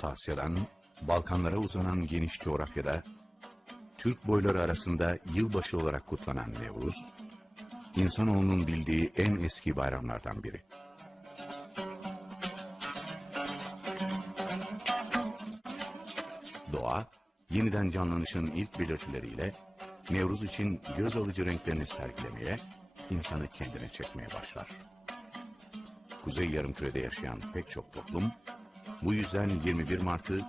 Orta Asya'dan Balkanlara uzanan geniş coğrafyada Türk boyları arasında yılbaşı olarak kutlanan Nevruz, insanoğlunun bildiği en eski bayramlardan biri. Doğa, yeniden canlanışın ilk belirtileriyle Nevruz için göz alıcı renklerini sergilemeye, insanı kendine çekmeye başlar. Kuzey Yarımküre'de yaşayan pek çok toplum, bu yüzden 21 Mart'ı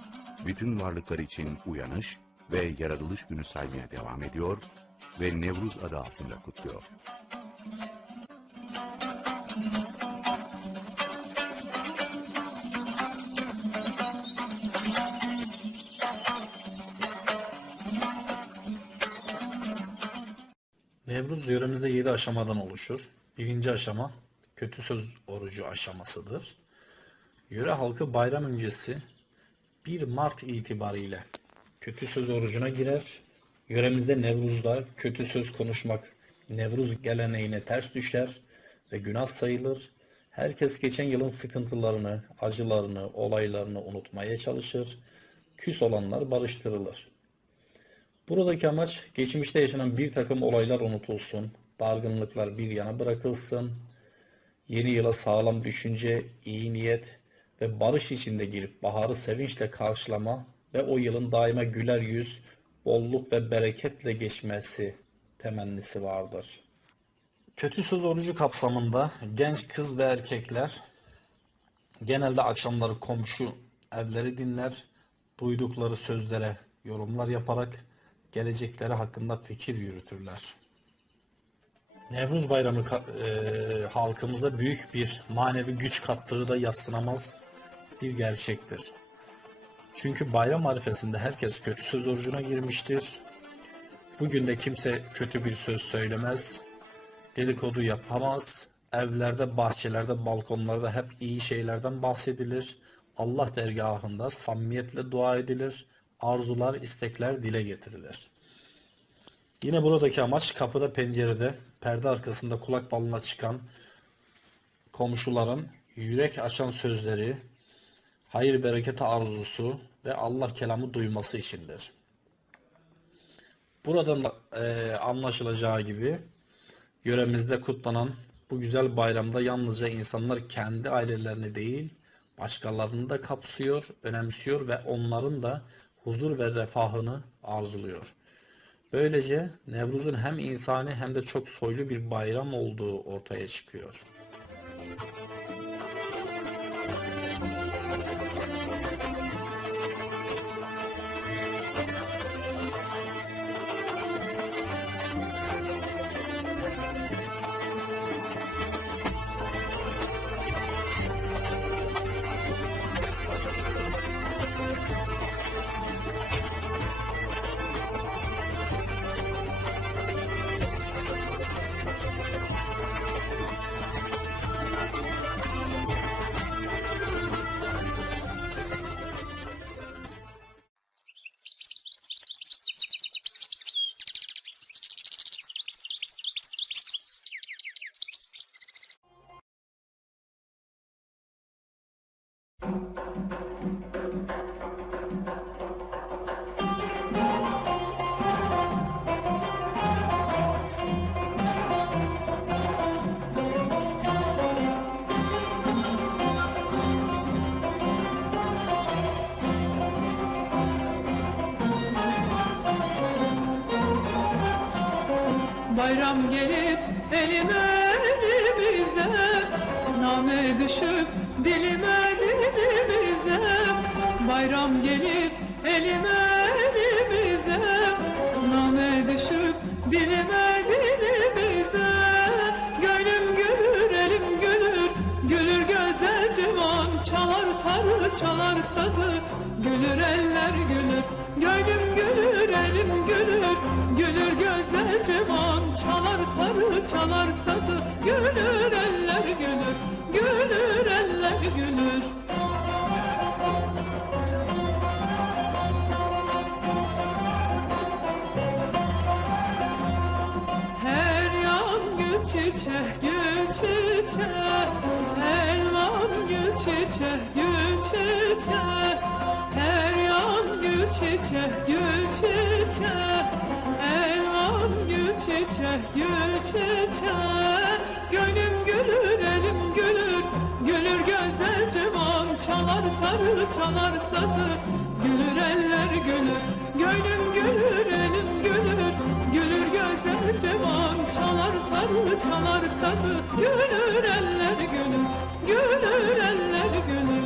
bütün varlıklar için uyanış ve yaratılış günü saymaya devam ediyor ve Nevruz adı altında kutluyor. Nevruz yöremizde 7 aşamadan oluşur. Birinci aşama kötü söz orucu aşamasıdır. Yöre halkı bayram öncesi 1 Mart itibariyle kötü söz orucuna girer. Yöremizde Nevruz'da kötü söz konuşmak Nevruz geleneğine ters düşer ve günah sayılır. Herkes geçen yılın sıkıntılarını, acılarını, olaylarını unutmaya çalışır. Küs olanlar barıştırılır. Buradaki amaç geçmişte yaşanan bir takım olaylar unutulsun, dargınlıklar bir yana bırakılsın, yeni yıla sağlam düşünce, iyi niyet ve barış içinde girip baharı sevinçle karşılama ve o yılın daima güler yüz, bolluk ve bereketle geçmesi temennisi vardır. Kötü söz orucu kapsamında genç kız ve erkekler genelde akşamları komşu evleri dinler, duydukları sözlere yorumlar yaparak gelecekleri hakkında fikir yürütürler. Nevruz Bayramı e, halkımıza büyük bir manevi güç kattığı da yatsınamaz bir gerçektir. Çünkü bayram arifesinde herkes kötü söz orucuna girmiştir. Bugün de kimse kötü bir söz söylemez, dedikodu yapamaz. Evlerde, bahçelerde, balkonlarda hep iyi şeylerden bahsedilir. Allah dergahında samimiyetle dua edilir. Arzular, istekler dile getirilir. Yine buradaki amaç kapıda, pencerede, perde arkasında kulak balına çıkan komşuların yürek açan sözleri, hayır bereketi arzusu ve Allah kelamı duyması içindir. Buradan da e, anlaşılacağı gibi yöremizde kutlanan bu güzel bayramda yalnızca insanlar kendi ailelerini değil, başkalarını da kapsıyor, önemsiyor ve onların da huzur ve refahını arzuluyor. Böylece Nevruz'un hem insani hem de çok soylu bir bayram olduğu ortaya çıkıyor. Bayram gelip elime elimize. Name düşüp dilime dilimize. Bayram gelip elime elimize. Name düşüp dilime dilimize. Gönlüm gülür elim gülür. Gülür göze civan Çalar tarı çalar sazı. Gülür eller gülür. Gönlüm gülür elim gülür. Gülür civan Çalar tarı çalar sazı. Gülür eller gülür Gülür eller gülür. Her yan gül çiçek çiçek Elvan gül çiçek çiçek çiçek gül çiçek gül çiçek gül Gönlüm gülür elim gülür. Gülür güzel cevam Çalar tarı çalar sazı. Gülür eller gülür. Gönlüm gülür elim gülür. Gülür güzel cevam Çalar tarı çalar sazı. Gülür eller gülür. Gülür eller gülür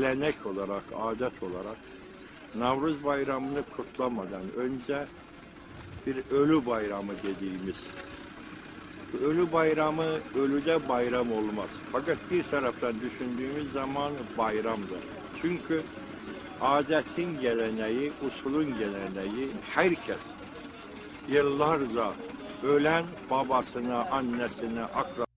gelenek olarak, adet olarak Navruz Bayramı'nı kutlamadan önce bir ölü bayramı dediğimiz ölü bayramı ölüde bayram olmaz. Fakat bir taraftan düşündüğümüz zaman bayramdır. Çünkü adetin geleneği, usulün geleneği herkes yıllarca ölen babasına, annesine, akrabasına